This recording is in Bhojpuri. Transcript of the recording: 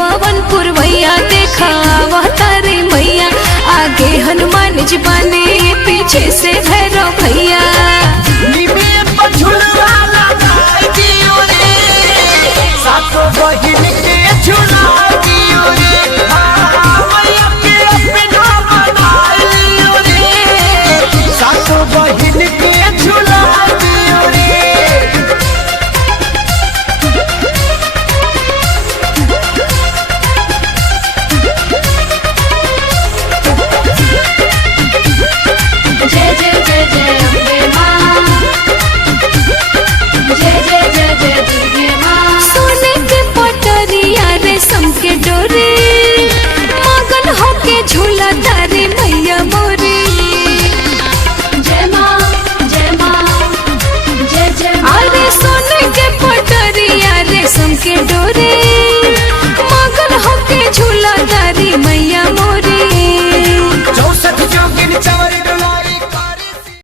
पवन पुरवैया देखा वह तारे मैया। आगे हनुमान जी बने पीछे से